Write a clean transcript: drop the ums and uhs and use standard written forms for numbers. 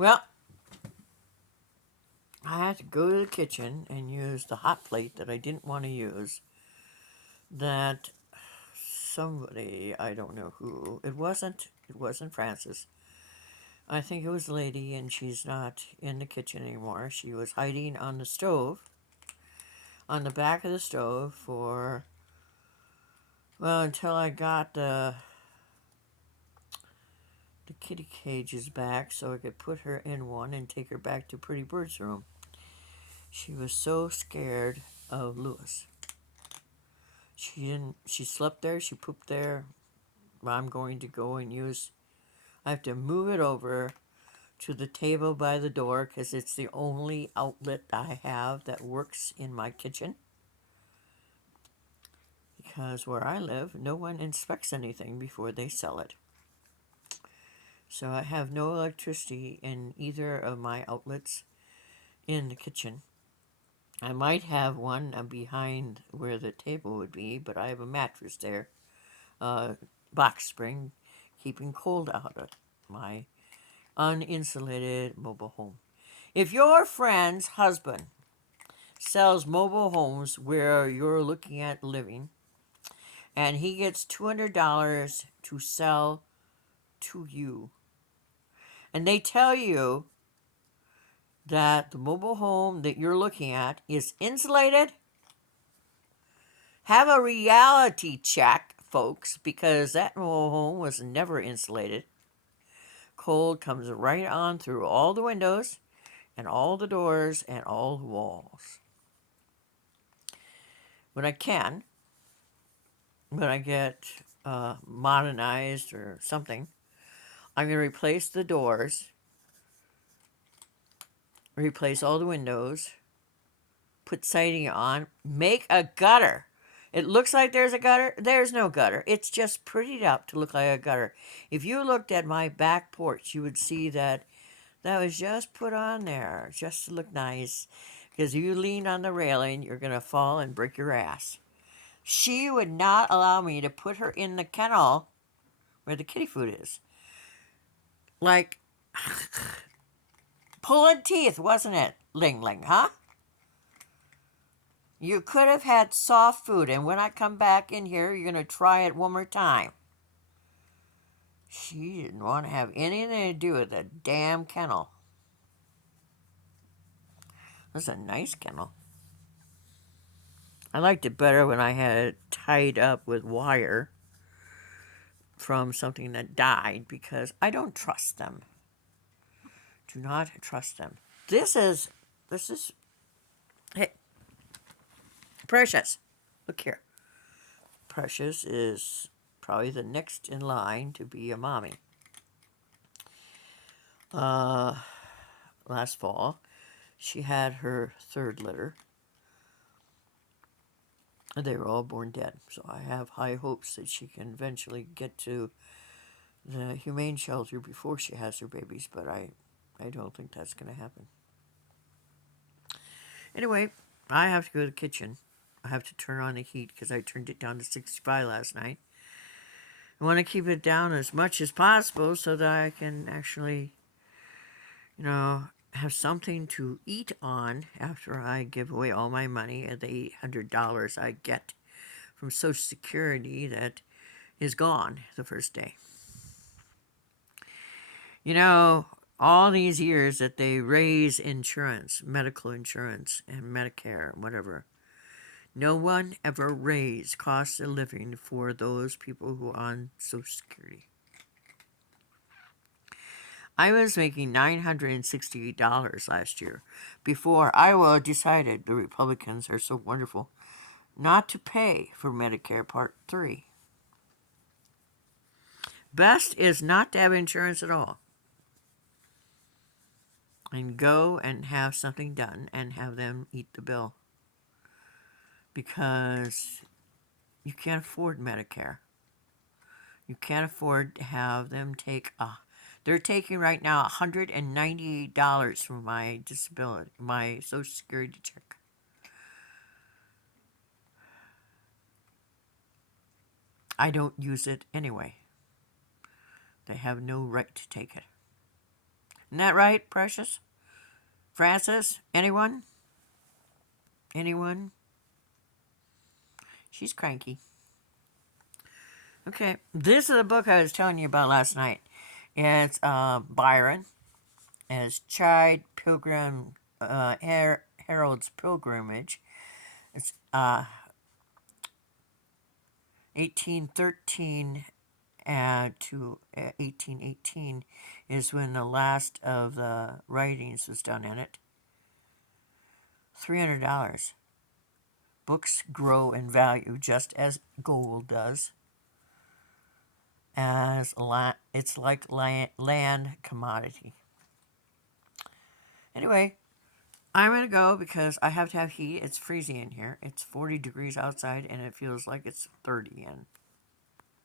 Well, I had to go to the kitchen and use the hot plate that I didn't want to use. That somebody, I don't know who, it wasn't Frances. I think it was a lady, and she's not in the kitchen anymore. She was hiding on the stove, on the back of the stove for, well, until I got the kitty cages back so I could put her in one and take her back to Pretty Bird's room. She was so scared of Lewis. She slept there, she pooped there. I'm going to go and use, I have to move it over to the table by the door because it's the only outlet I have that works in my kitchen. Because where I live, no one inspects anything before they sell it. So I have no electricity in either of my outlets in the kitchen. I might have one behind where the table would be, but I have a mattress there, box spring, keeping cold out of my uninsulated mobile home. If your friend's husband sells mobile homes where you're looking at living, and he gets $200 to sell to you, and they tell you that the mobile home that you're looking at is insulated, have a reality check, folks, because that mobile home was never insulated. Cold comes right on through all the windows and all the doors and all the walls. When I can, when I get modernized or something, I'm going to replace the doors, replace all the windows, put siding on, make a gutter. It looks like there's a gutter. There's no gutter. It's just prettied up to look like a gutter. If you looked at my back porch, you would see that that was just put on there just to look nice. Because if you lean on the railing, you're going to fall and break your ass. She would not allow me to put her in the kennel where the kitty food is. Like, pulling teeth, wasn't it, Ling Ling, huh? You could have had soft food, and when I come back in here, you're going to try it one more time. She didn't want to have anything to do with the damn kennel. That's a nice kennel. I liked it better when I had it tied up with wire from something that died because I don't trust them. Do not trust them. This is hey, Precious. Look here. Precious is probably the next in line to be a mommy. Uh, Last fall, she had her third litter. They were all born dead, so I have high hopes that she can eventually get to the humane shelter before she has her babies, but I don't think that's going to happen. Anyway, I have to go to the kitchen. I have to turn on the heat because I turned it down to 65 last night. I want to keep it down as much as possible so that I can actually, have something to eat on after I give away all my money at the $800 I get from Social Security that is gone the first day. You know, all these years that they raise insurance, medical insurance, and Medicare, whatever, no one ever raised cost of living for those people who are on Social Security. I was making $968 last year before Iowa decided, the Republicans are so wonderful, not to pay for Medicare Part 3. Best is not to have insurance at all and go and have something done and have them eat the bill because you can't afford Medicare. You can't afford to have them take they're taking right now $198 from my disability, my Social Security check. I don't use it anyway. They have no right to take it. Isn't that right, Precious? Francis? Anyone? Anyone? She's cranky. Okay, this is the book I was telling you about last night. It's Byron. And it's Chide Pilgrim, Harold's Pilgrimage. It's 1813 to 1818 is when the last of the writings was done in it. $300. Books grow in value just as gold does. As it's like land commodity. Anyway, I'm going to go because I have to have heat. It's freezing in here. It's 40 degrees outside and it feels like it's 30 in.